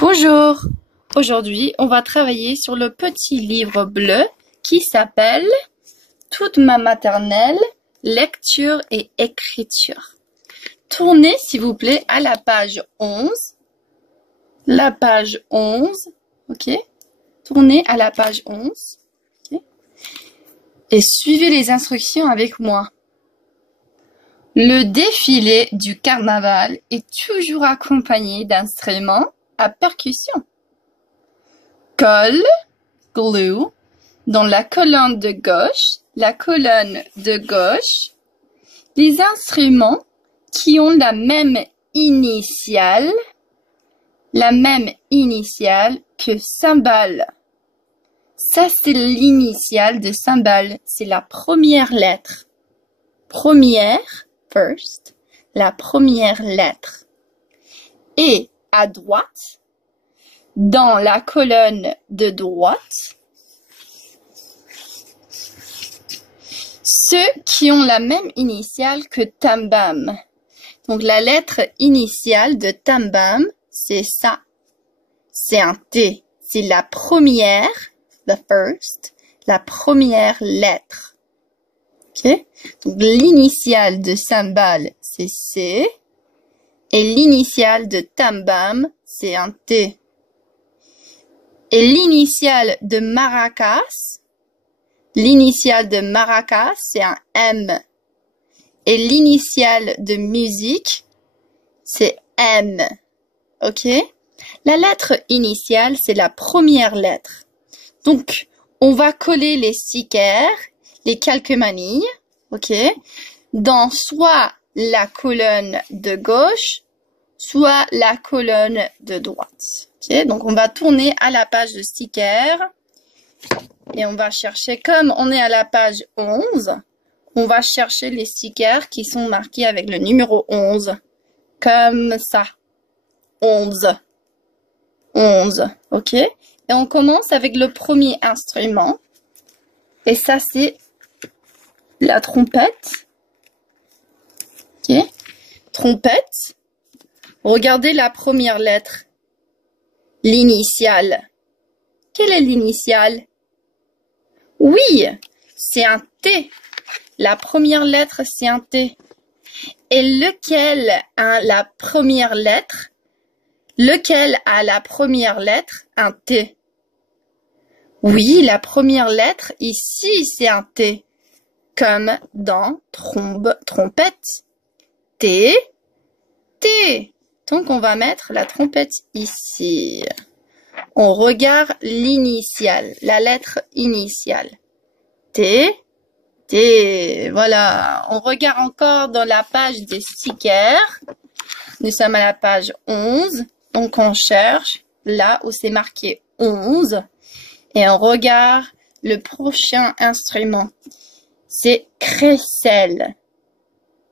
Bonjour! Aujourd'hui, on va travailler sur le petit livre bleu qui s'appelle Toute ma maternelle, lecture et écriture. Tournez, s'il vous plaît, à la page 11. La page 11, ok? Tournez à la page 11, ok? Et suivez les instructions avec moi. Le défilé du carnaval est toujours accompagné d'instruments à percussion. Colle, glue, dans la colonne de gauche, les instruments qui ont la même initiale que cymbale. Ça, c'est l'initiale de cymbale, c'est la première lettre. First, la première lettre. Et à droite, dans la colonne de droite, ceux qui ont la même initiale que tam-bam. Donc la lettre initiale de tam-bam, c'est ça. C'est un T. C'est la première, the first, la première lettre. Ok? Donc l'initiale de cymbale, c'est C. Et l'initiale de tam-bam, c'est un T. Et l'initiale de maracas, c'est un M. Et l'initiale de musique, c'est M. Ok? La lettre initiale, c'est la première lettre. Donc, on va coller les stickers, les calquemanilles, ok? Dans soit la colonne de gauche, soit la colonne de droite. Ok, donc on va tourner à la page de stickers et on va chercher, comme on est à la page 11, on va chercher les stickers qui sont marqués avec le numéro 11. Comme ça. 11. 11. Ok? Et on commence avec le premier instrument. Et ça, c'est la trompette. Ok? Trompette. Regardez la première lettre. L'initiale. Quelle est l'initiale? Oui, c'est un T. La première lettre, c'est un T. Et lequel a la première lettre? Lequel a la première lettre? Un T. Oui, la première lettre, ici, c'est un T. Comme dans trompette. T, T. Donc, on va mettre la trompette ici. On regarde l'initiale, la lettre initiale. T, T. Voilà. On regarde encore dans la page des stickers. Nous sommes à la page 11. Donc, on cherche là où c'est marqué 11. Et on regarde le prochain instrument. C'est crécelle.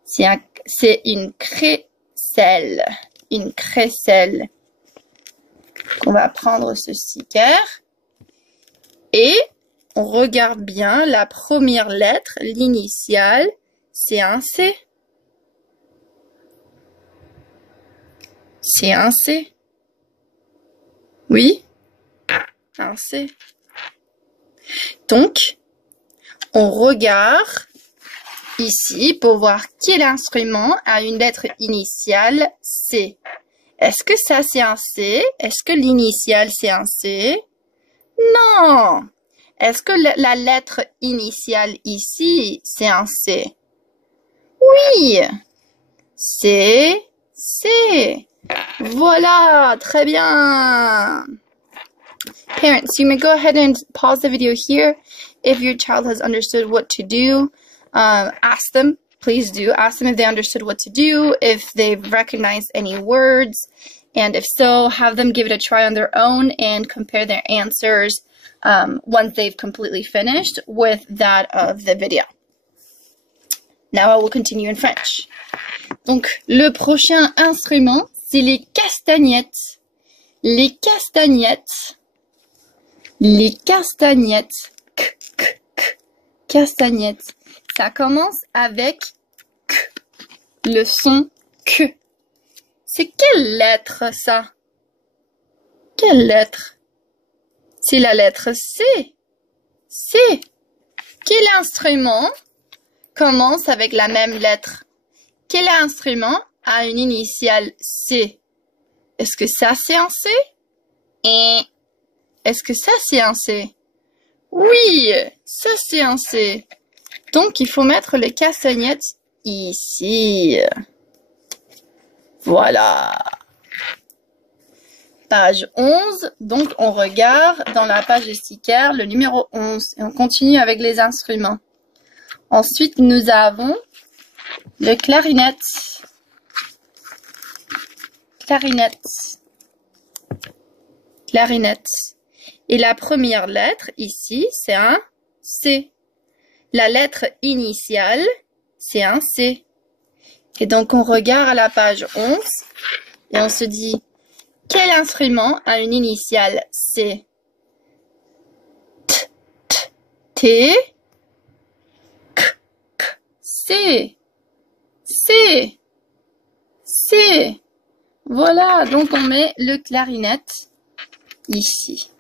C'est une crécelle. Une crécelle. On va prendre ce sticker. Et on regarde bien la première lettre, l'initiale, c'est un C. C'est un C. Oui, un C. Donc, on regarde ici pour voir quel instrument a une lettre initiale C. Est-ce que ça c'est un C? Est-ce que l'initiale c'est un C? Non! Est-ce que la lettre initiale ici c'est un C? Oui! C, C. Voilà, très bien. Parents, you may go ahead and pause the video here. If your child has understood what to do, ask them. Please do. Ask them if they understood what to do, if they've recognized any words, and if so, have them give it a try on their own and compare their answers once they've completely finished with that of the video. Now I will continue in French. Donc, le prochain instrument, c'est les castagnettes. Les castagnettes. Les castagnettes. Castagnettes. Ça commence avec K. Le son K. C'est quelle lettre, ça? Quelle lettre? C'est la lettre C. C. Quel instrument commence avec la même lettre? Quel instrument a une initiale C? Est-ce que ça c'est un C? Et est-ce que ça c'est un C? Oui, ça c'est un C. Donc il faut mettre les castagnettes ici. Voilà. Page 11. Donc on regarde dans la page de sticker le numéro 11 et on continue avec les instruments. Ensuite nous avons le clarinette. Clarinette. Clarinette. Et la première lettre ici, c'est un C. La lettre initiale, c'est un C. Et donc on regarde à la page 11 et on se dit, quel instrument a une initiale C? T, T, K, K, C, C, C. Voilà, donc on met le clarinette ici.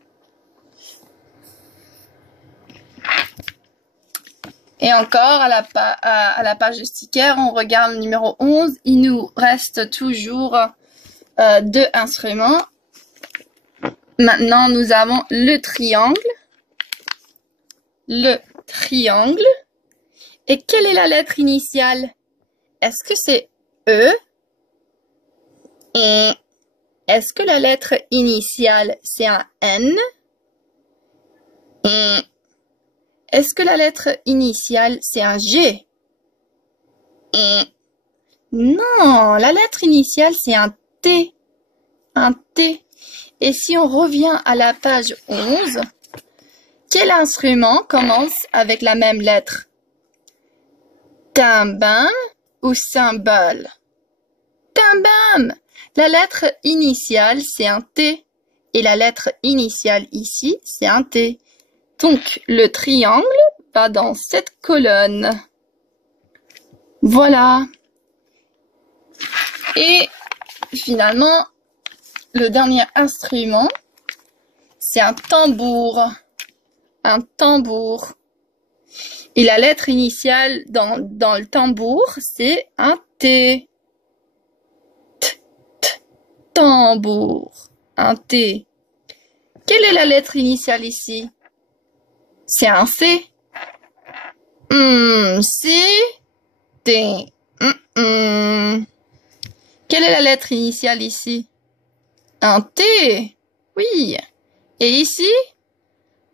Et encore, à la page de sticker, on regarde le numéro 11. Il nous reste toujours deux instruments. Maintenant, nous avons le triangle. Le triangle. Et quelle est la lettre initiale? Est-ce que c'est E? Et est-ce que la lettre initiale, c'est un N? Et est-ce que la lettre initiale, c'est un G? Et non, la lettre initiale, c'est un T. Un T. Et si on revient à la page 11, quel instrument commence avec la même lettre? Timbale ou cymbale? Timbale. La lettre initiale, c'est un T. Et la lettre initiale ici, c'est un T. Donc, le triangle va dans cette colonne. Voilà. Et finalement, le dernier instrument, c'est un tambour. Un tambour. Et la lettre initiale dans le tambour, c'est un T. T, T, tambour. Un T. Quelle est la lettre initiale ici? C'est un C. C, T. Quelle est la lettre initiale ici? Un T. Oui. Et ici?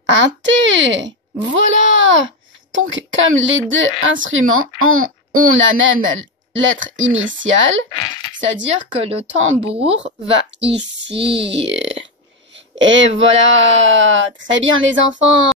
Un T. Voilà. Donc, comme les deux instruments ont la même lettre initiale, c'est-à-dire que le tambour va ici. Et voilà. Très bien les enfants.